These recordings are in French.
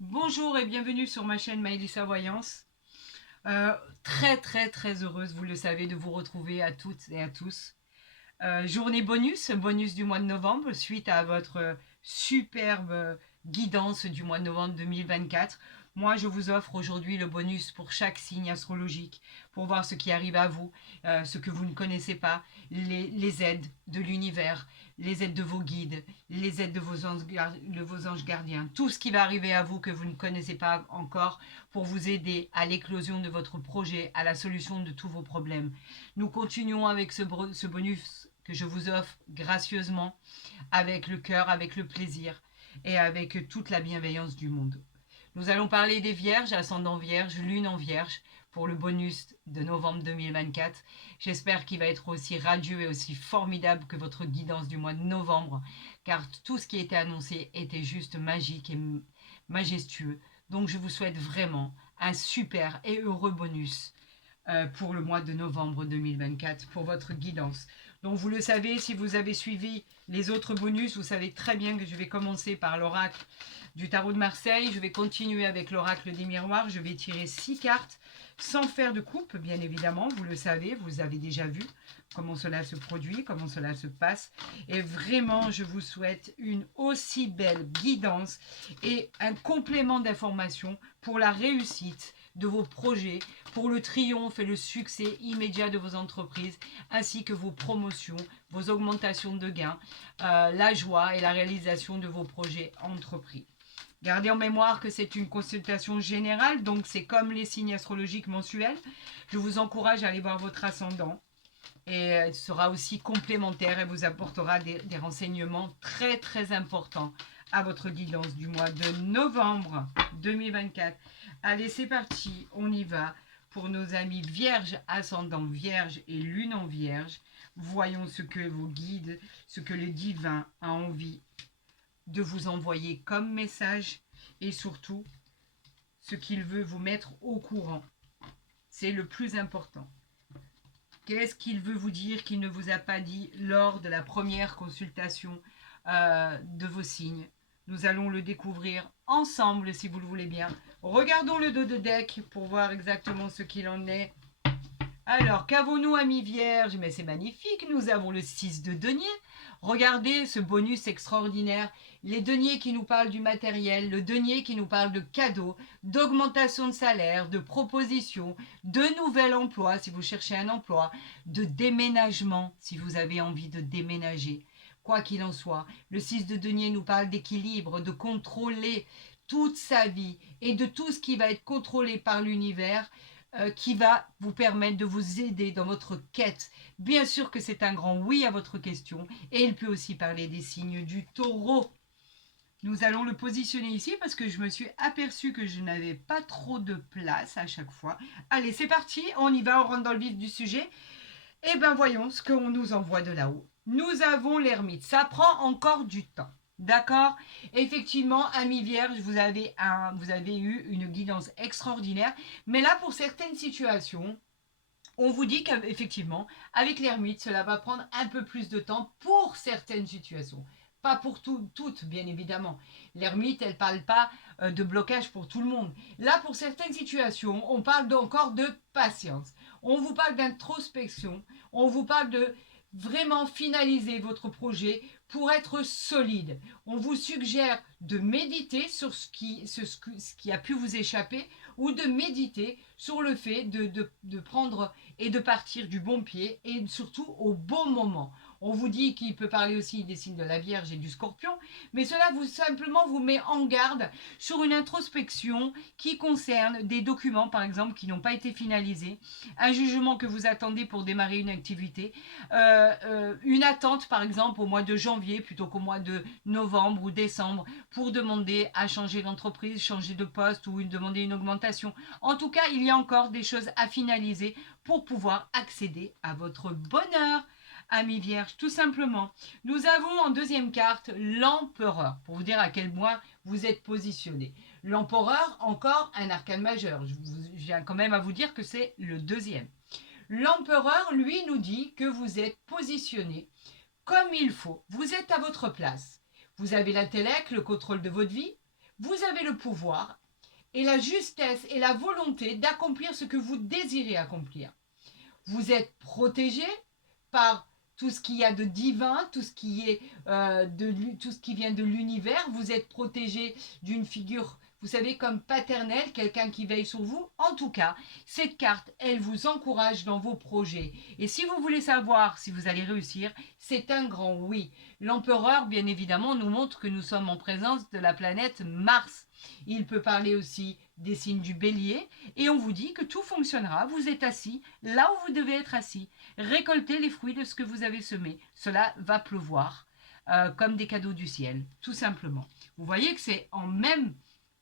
Bonjour et bienvenue sur ma chaîne Maëlissa Voyance. Très heureuse, vous le savez, de vous retrouver à toutes et à tous. Journée bonus du mois de novembre, suite à votre superbe guidance du mois de novembre 2024. Moi, je vous offre aujourd'hui le bonus pour chaque signe astrologique, pour voir ce qui arrive à vous, ce que vous ne connaissez pas, les aides de l'univers, les aides de vos guides, les aides de vos anges gardiens, tout ce qui va arriver à vous que vous ne connaissez pas encore pour vous aider à l'éclosion de votre projet, à la solution de tous vos problèmes. Nous continuons avec ce bonus que je vous offre gracieusement, avec le cœur, avec le plaisir et avec toute la bienveillance du monde. Nous allons parler des vierges, ascendant vierge, lune en vierge, pour le bonus de novembre 2024. J'espère qu'il va être aussi radieux et aussi formidable que votre guidance du mois de novembre, car tout ce qui était annoncé était juste magique et majestueux. Donc je vous souhaite vraiment un super et heureux bonus pour le mois de novembre 2024 pour votre guidance. Donc vous le savez, si vous avez suivi les autres bonus, vous savez très bien que je vais commencer par l'oracle du tarot de Marseille. Je vais continuer avec l'oracle des miroirs. Je vais tirer 6 cartes sans faire de coupe, bien évidemment. Vous le savez, vous avez déjà vu comment cela se produit, comment cela se passe. Et vraiment, je vous souhaite une aussi belle guidance et un complément d'information pour la réussite de vos projets, pour le triomphe et le succès immédiat de vos entreprises, ainsi que vos promotions, vos augmentations de gains, la joie et la réalisation de vos projets entrepris. Gardez en mémoire que c'est une consultation générale, donc c'est comme les signes astrologiques mensuels. Je vous encourage à aller voir votre ascendant et elle sera aussi complémentaire et vous apportera des renseignements très importants à votre guidance du mois de novembre 2024. Allez, c'est parti, on y va pour nos amis vierges, ascendant vierge et lune en vierge. Voyons ce que vos guides, ce que le divin a envie de vous envoyer comme message et surtout ce qu'il veut vous mettre au courant. C'est le plus important. Qu'est-ce qu'il veut vous dire qu'il ne vous a pas dit lors de la première consultation de vos signes? Nous allons le découvrir ensemble si vous le voulez bien. Regardons le dos de deck pour voir exactement ce qu'il en est. Alors, qu'avons-nous, amis vierges? Mais c'est magnifique, nous avons le 6 de denier. Regardez ce bonus extraordinaire. Les deniers qui nous parlent du matériel, le denier qui nous parle de cadeaux, d'augmentation de salaire, de propositions, de nouvel emploi si vous cherchez un emploi, de déménagement si vous avez envie de déménager. Quoi qu'il en soit, le 6 de denier nous parle d'équilibre, de contrôler toute sa vie et de tout ce qui va être contrôlé par l'univers qui va vous permettre de vous aider dans votre quête. Bien sûr que c'est un grand oui à votre question et il peut aussi parler des signes du taureau. Nous allons le positionner ici parce que je me suis aperçue que je n'avais pas trop de place à chaque fois. Allez, c'est parti, on y va, on rentre dans le vif du sujet. Et bien voyons ce qu'on nous envoie de là-haut. Nous avons l'ermite, ça prend encore du temps. D'accord? Effectivement, amis vierges, vous avez eu une guidance extraordinaire. Mais là, pour certaines situations, on vous dit qu'effectivement, avec l'ermite, cela va prendre un peu plus de temps pour certaines situations. Pas pour toutes, bien évidemment. L'ermite, elle ne parle pas de blocage pour tout le monde. Là, pour certaines situations, on parle encore de patience. On vous parle d'introspection. On vous parle de vraiment finaliser votre projet pour être solide. On vous suggère de méditer sur ce qui a pu vous échapper ou de méditer sur le fait de prendre et de partir du bon pied et surtout au bon moment. On vous dit qu'il peut parler aussi des signes de la Vierge et du Scorpion, mais cela vous met en garde sur une introspection qui concerne des documents, par exemple, qui n'ont pas été finalisés, un jugement que vous attendez pour démarrer une activité, une attente, par exemple, au mois de janvier plutôt qu'au mois de novembre ou décembre pour demander à changer d'entreprise, changer de poste ou demander une augmentation. En tout cas, il y a encore des choses à finaliser pour pouvoir accéder à votre bonheur. Amis vierges, tout simplement. Nous avons en deuxième carte l'empereur, pour vous dire à quel point vous êtes positionné. L'empereur, encore un arcane majeur. Je viens quand même à vous dire que c'est le deuxième. L'empereur, lui, nous dit que vous êtes positionné comme il faut. Vous êtes à votre place. Vous avez l'intellect, le contrôle de votre vie. vous avez le pouvoir et la justesse et la volonté d'accomplir ce que vous désirez accomplir. Vous êtes protégé par tout ce qu'il y a de divin, tout ce qui est tout ce qui vient de l'univers. Vous êtes protégé d'une figure, vous savez, comme paternelle, quelqu'un qui veille sur vous. En tout cas, cette carte, elle vous encourage dans vos projets. Et si vous voulez savoir si vous allez réussir, c'est un grand oui. L'empereur, bien évidemment, nous montre que nous sommes en présence de la planète Mars. Il peut parler aussi des signes du bélier et on vous dit que tout fonctionnera. Vous êtes assis là où vous devez être assis. Récoltez les fruits de ce que vous avez semé. Cela va pleuvoir comme des cadeaux du ciel, tout simplement. Vous voyez que c'est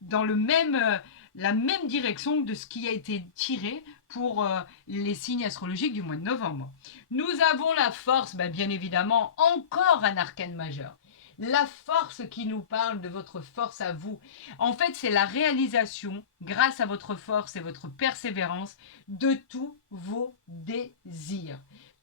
dans la même direction de ce qui a été tiré pour les signes astrologiques du mois de novembre. Nous avons la force, bien évidemment, encore un arcane majeur. La force qui nous parle de votre force à vous. En fait, c'est la réalisation, grâce à votre force et votre persévérance, de tous vos désirs.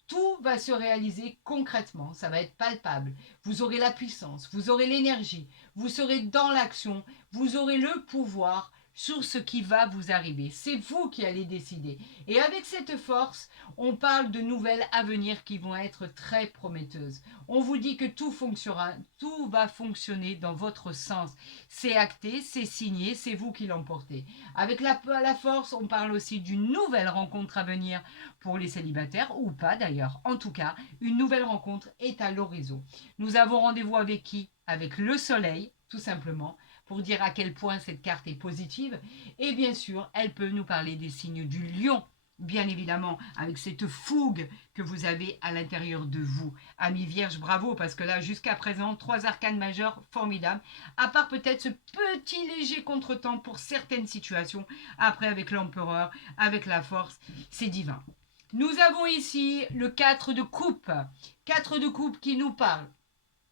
Tout va se réaliser concrètement, ça va être palpable. Vous aurez la puissance, vous aurez l'énergie, vous serez dans l'action, vous aurez le pouvoir sur ce qui va vous arriver. C'est vous qui allez décider. Et avec cette force, on parle de nouvelles à venir qui vont être très prometteuses. On vous dit que tout fonctionnera, tout va fonctionner dans votre sens. C'est acté, c'est signé, c'est vous qui l'emportez. Avec la force, on parle aussi d'une nouvelle rencontre à venir pour les célibataires, ou pas d'ailleurs. En tout cas, une nouvelle rencontre est à l'horizon. Nous avons rendez-vous avec qui? Avec le soleil, tout simplement, pour dire à quel point cette carte est positive. Et bien sûr, elle peut nous parler des signes du lion, bien évidemment, avec cette fougue que vous avez à l'intérieur de vous. Amis vierges, bravo, parce que là, jusqu'à présent, 3 arcanes majeures formidables, à part peut-être ce petit léger contretemps pour certaines situations. Après, avec l'empereur, avec la force, c'est divin. Nous avons ici le 4 de coupe. 4 de coupe qui nous parle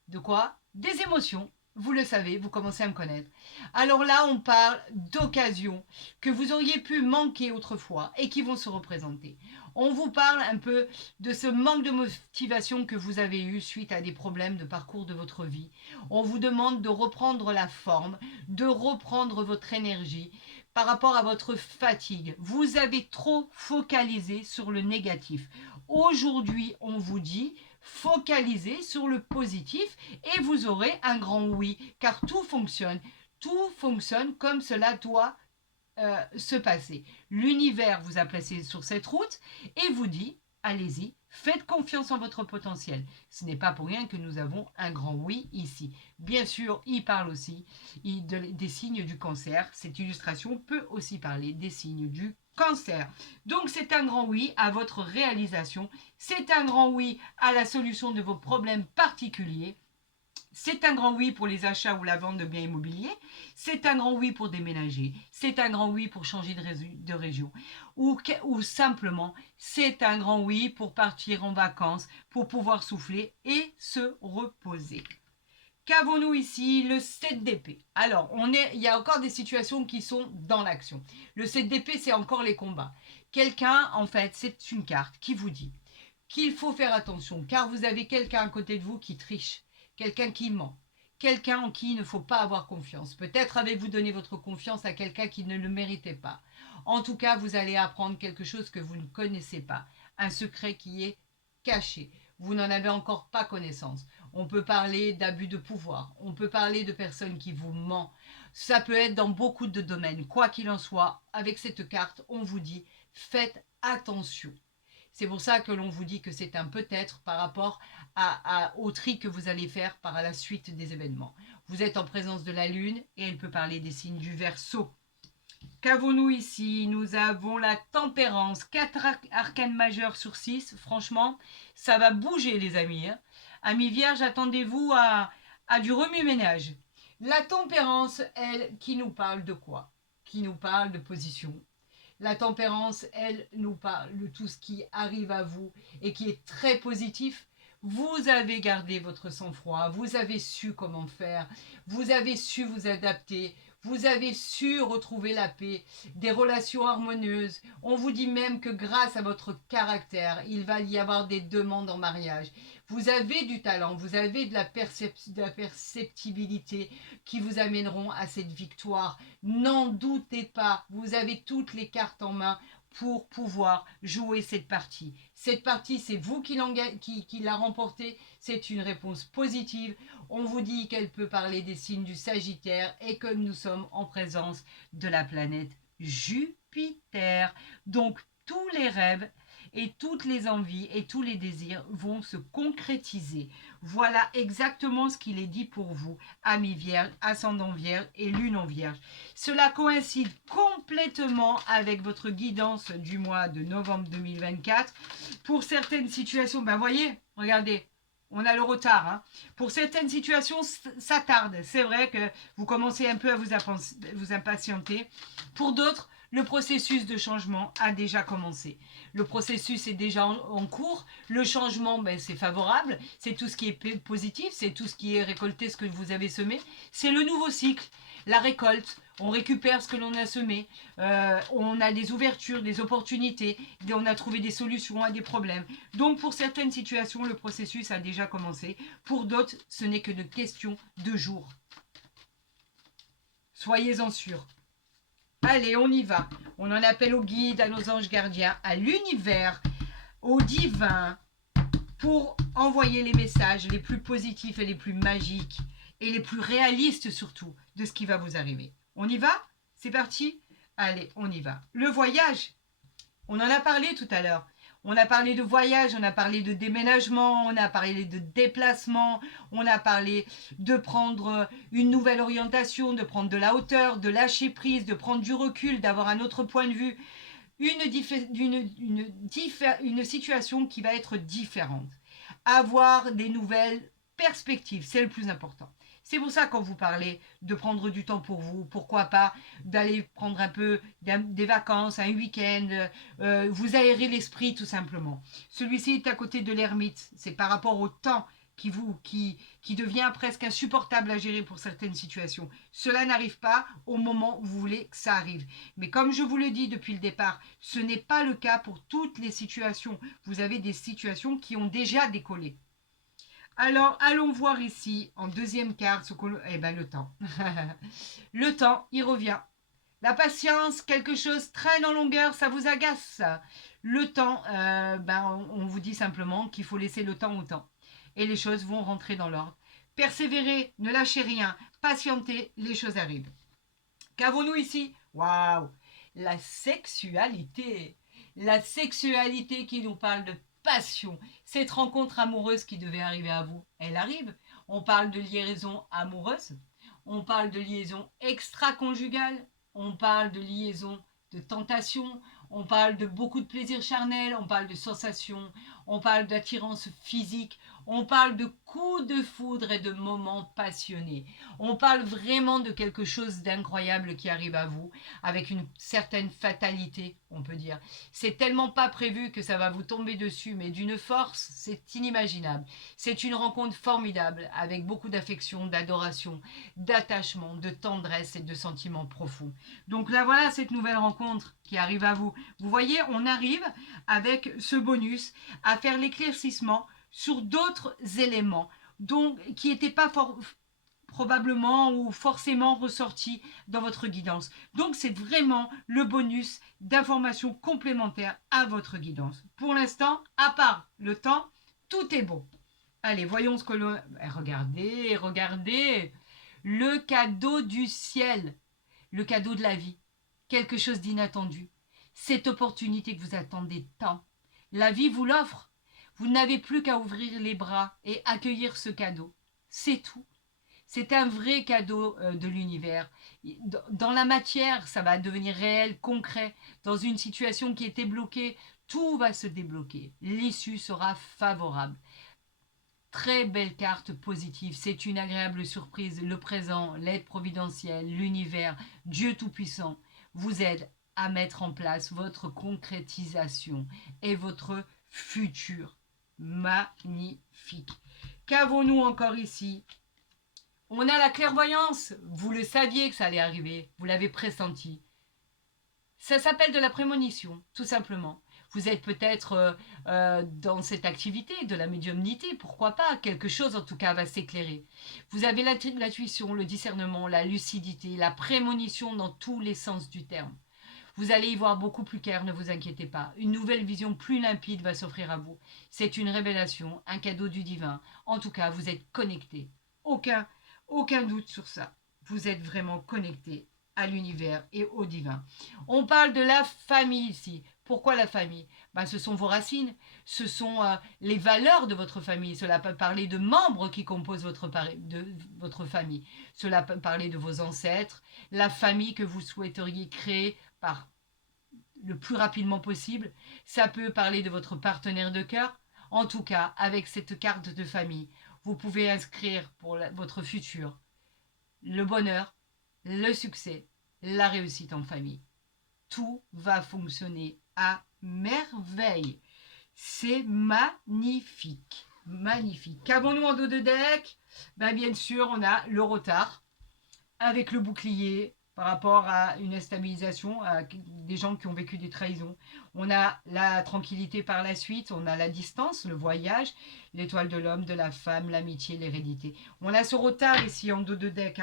de quoi? Des émotions. Vous le savez, vous commencez à me connaître. Alors là, on parle d'occasions que vous auriez pu manquer autrefois et qui vont se représenter. On vous parle un peu de ce manque de motivation que vous avez eu suite à des problèmes de parcours de votre vie. On vous demande de reprendre la forme, de reprendre votre énergie par rapport à votre fatigue. Vous avez trop focalisé sur le négatif. Aujourd'hui, on vous dit focalisez sur le positif et vous aurez un grand oui, car tout fonctionne comme cela doit se passer. L'univers vous a placé sur cette route et vous dit, allez-y, faites confiance en votre potentiel. Ce n'est pas pour rien que nous avons un grand oui ici. Bien sûr, il parle aussi des signes du cancer. Cette illustration peut aussi parler des signes du cancer. Donc c'est un grand oui à votre réalisation. C'est un grand oui à la solution de vos problèmes particuliers. C'est un grand oui pour les achats ou la vente de biens immobiliers. C'est un grand oui pour déménager. C'est un grand oui pour changer de région. Ou simplement, c'est un grand oui pour partir en vacances, pour pouvoir souffler et se reposer. Qu'avons-nous ici? Le 7 d'épée. Alors, il y a encore des situations qui sont dans l'action. Le 7 d'épée, c'est encore les combats. Quelqu'un, en fait, c'est une carte qui vous dit qu'il faut faire attention, car vous avez quelqu'un à côté de vous qui triche, quelqu'un qui ment, quelqu'un en qui il ne faut pas avoir confiance. Peut-être avez-vous donné votre confiance à quelqu'un qui ne le méritait pas. En tout cas, vous allez apprendre quelque chose que vous ne connaissez pas, un secret qui est caché. Vous n'en avez encore pas connaissance. On peut parler d'abus de pouvoir, on peut parler de personnes qui vous mentent. Ça peut être dans beaucoup de domaines. Quoi qu'il en soit, avec cette carte, on vous dit faites attention. C'est pour ça que l'on vous dit que c'est un peut-être par rapport au tri que vous allez faire par la suite des événements. Vous êtes en présence de la Lune et elle peut parler des signes du Verseau. Qu'avons-nous ici? Nous avons la tempérance. 4 arcanes majeures sur 6. Franchement, ça va bouger les amis. Amis vierges, attendez-vous à du remue-ménage. La tempérance, elle, qui nous parle de quoi? Qui nous parle de position. La tempérance, elle, nous parle de tout ce qui arrive à vous et qui est très positif. Vous avez gardé votre sang-froid, vous avez su comment faire, vous avez su vous adapter, Vous avez su retrouver la paix, des relations harmonieuses. On vous dit même que grâce à votre caractère, il va y avoir des demandes en mariage. Vous avez du talent, vous avez de la perceptibilité qui vous amèneront à cette victoire. N'en doutez pas, vous avez toutes les cartes en main pour pouvoir jouer cette partie. Cette partie, c'est vous qui la remportez. C'est une réponse positive. On vous dit qu'elle peut parler des signes du Sagittaire et que nous sommes en présence de la planète Jupiter. Donc, tous les rêves et toutes les envies et tous les désirs vont se concrétiser. Voilà exactement ce qu'il est dit pour vous, amis vierges, ascendant vierge et lune en vierge. Cela coïncide complètement avec votre guidance du mois de novembre 2024. Pour certaines situations, ben voyez, regardez, on a le retard. Hein. Pour certaines situations, ça tarde. C'est vrai que vous commencez un peu à vous impatienter. Pour d'autres, le processus de changement a déjà commencé. Le processus est déjà en cours. Le changement, ben, c'est favorable. C'est tout ce qui est positif. C'est tout ce qui est récolté, ce que vous avez semé. C'est le nouveau cycle, la récolte. On récupère ce que l'on a semé. On a des ouvertures, des opportunités. On a trouvé des solutions à des problèmes. Donc, pour certaines situations, le processus a déjà commencé. Pour d'autres, ce n'est que de question de jours. Soyez-en sûrs. Allez, on y va. On en appelle aux guides, à nos anges gardiens, à l'univers, au divin, pour envoyer les messages les plus positifs et les plus magiques et les plus réalistes surtout de ce qui va vous arriver. On y va? C'est parti? Allez, on y va. Le voyage, on en a parlé tout à l'heure. On a parlé de voyage, on a parlé de déménagement, on a parlé de déplacement, on a parlé de prendre une nouvelle orientation, de prendre de la hauteur, de lâcher prise, de prendre du recul, d'avoir un autre point de vue. Une situation qui va être différente. Avoir des nouvelles perspectives, c'est le plus important. C'est pour ça quand vous parlez de prendre du temps pour vous, pourquoi pas d'aller prendre un peu des vacances, un week-end, vous aérez l'esprit tout simplement. Celui-ci est à côté de l'ermite, c'est par rapport au temps qui devient presque insupportable à gérer pour certaines situations. Cela n'arrive pas au moment où vous voulez que ça arrive. Mais comme je vous le dis depuis le départ, ce n'est pas le cas pour toutes les situations. Vous avez des situations qui ont déjà décollé. Alors, allons voir ici, en deuxième carte, le temps. Le temps, il revient. La patience, quelque chose traîne en longueur, ça vous agace. Le temps, on vous dit simplement qu'il faut laisser le temps au temps. Et les choses vont rentrer dans l'ordre. Persévérez, ne lâchez rien, patientez, les choses arrivent. Qu'avons-nous ici? Waouh! La sexualité. La sexualité qui nous parle de passion. Cette rencontre amoureuse qui devait arriver à vous, elle arrive. On parle de liaison amoureuse. On parle de liaison extra-conjugale. On parle de liaison de tentation. On parle de beaucoup de plaisir charnel. On parle de sensations. On parle d'attirance physique. On parle de coups de foudre et de moments passionnés. On parle vraiment de quelque chose d'incroyable qui arrive à vous, avec une certaine fatalité, on peut dire. C'est tellement pas prévu que ça va vous tomber dessus, mais d'une force, c'est inimaginable. C'est une rencontre formidable, avec beaucoup d'affection, d'adoration, d'attachement, de tendresse et de sentiments profonds. Donc là, voilà cette nouvelle rencontre qui arrive à vous. Vous voyez, on arrive avec ce bonus à faire l'éclaircissement sur d'autres éléments donc, qui n'étaient pas probablement ou forcément ressortis dans votre guidance. Donc, c'est vraiment le bonus d'informations complémentaires à votre guidance. Pour l'instant, à part le temps, tout est beau. Allez, voyons ce que l'on... Regardez, regardez. Le cadeau du ciel. Le cadeau de la vie. Quelque chose d'inattendu. Cette opportunité que vous attendez tant. La vie vous l'offre. Vous n'avez plus qu'à ouvrir les bras et accueillir ce cadeau. C'est tout. C'est un vrai cadeau de l'univers. Dans la matière, ça va devenir réel, concret. Dans une situation qui était bloquée, tout va se débloquer. L'issue sera favorable. Très belle carte positive. C'est une agréable surprise. Le présent, l'aide providentielle, l'univers, Dieu Tout-Puissant vous aide à mettre en place votre concrétisation et votre futur. Magnifique. Qu'avons-nous encore ici? On a la clairvoyance. Vous le saviez que ça allait arriver. Vous l'avez pressenti. Ça s'appelle de la prémonition, tout simplement. Vous êtes peut-être dans cette activité de la médiumnité, pourquoi pas. Quelque chose, en tout cas, va s'éclairer. Vous avez l'intuition, le discernement, la lucidité, la prémonition dans tous les sens du terme. Vous allez y voir beaucoup plus clair, ne vous inquiétez pas. Une nouvelle vision plus limpide va s'offrir à vous. C'est une révélation, un cadeau du divin. En tout cas, vous êtes connecté. Aucun doute sur ça. Vous êtes vraiment connecté à l'univers et au divin. On parle de la famille ici. Pourquoi la famille? Ce sont vos racines, ce sont les valeurs de votre famille. Cela peut parler de membres qui composent votre famille. Cela peut parler de vos ancêtres, la famille que vous souhaiteriez créer par le plus rapidement possible. Ça peut parler de votre partenaire de cœur. En tout cas, avec cette carte de famille, vous pouvez inscrire pour votre futur le bonheur, le succès, la réussite en famille. Tout va fonctionner à merveille. C'est magnifique. Magnifique. Qu'avons-nous en dos de deck? Bien sûr, on a le retard avec le bouclier par rapport à une instabilisation, à des gens qui ont vécu des trahisons. On a la tranquillité par la suite, on a la distance, le voyage, l'étoile de l'homme, de la femme, l'amitié, l'hérédité. On a ce retard ici en dos de deck.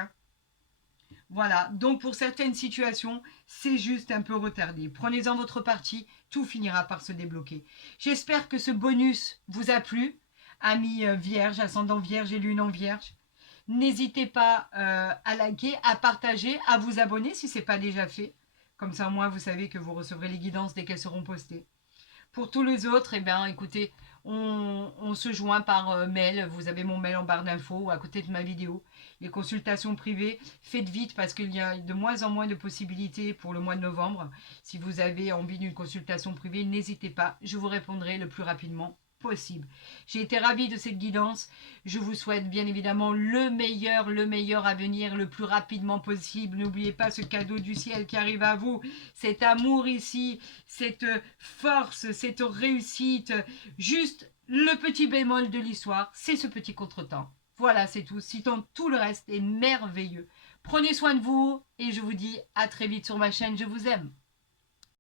Voilà, donc pour certaines situations, c'est juste un peu retardé. Prenez-en votre parti, tout finira par se débloquer. J'espère que ce bonus vous a plu, amis vierges, ascendant vierge et lune en vierge. N'hésitez pas à liker, à partager, à vous abonner si ce n'est pas déjà fait. Comme ça, au moins, vous savez que vous recevrez les guidances dès qu'elles seront postées. Pour tous les autres, écoutez, on se joint par mail. Vous avez mon mail en barre d'infos à côté de ma vidéo. Les consultations privées, faites vite parce qu'il y a de moins en moins de possibilités pour le mois de novembre. Si vous avez envie d'une consultation privée, n'hésitez pas. Je vous répondrai le plus rapidement possible. J'ai été ravie de cette guidance. Je vous souhaite bien évidemment le meilleur à venir le plus rapidement possible. N'oubliez pas ce cadeau du ciel qui arrive à vous, cet amour ici, cette force, cette réussite. Juste le petit bémol de l'histoire, c'est ce petit contretemps. Voilà, c'est tout. Sinon, tout le reste est merveilleux. Prenez soin de vous et je vous dis à très vite sur ma chaîne. Je vous aime.